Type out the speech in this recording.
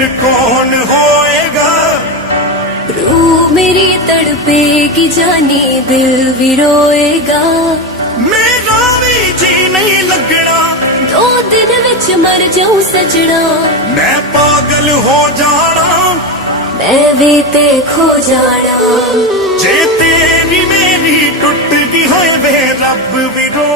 फिर कौन होएगा। रूह मेरी तड़पेगी जानी दिल भी रोएगा। मेरा भी जी नहीं लगना 2 दिन विच मर जाऊं सजना। मैं पागल हो जाना मैं भी ते खो जाना। जे तेरी मेरी टुट गई होए वे रब भी रो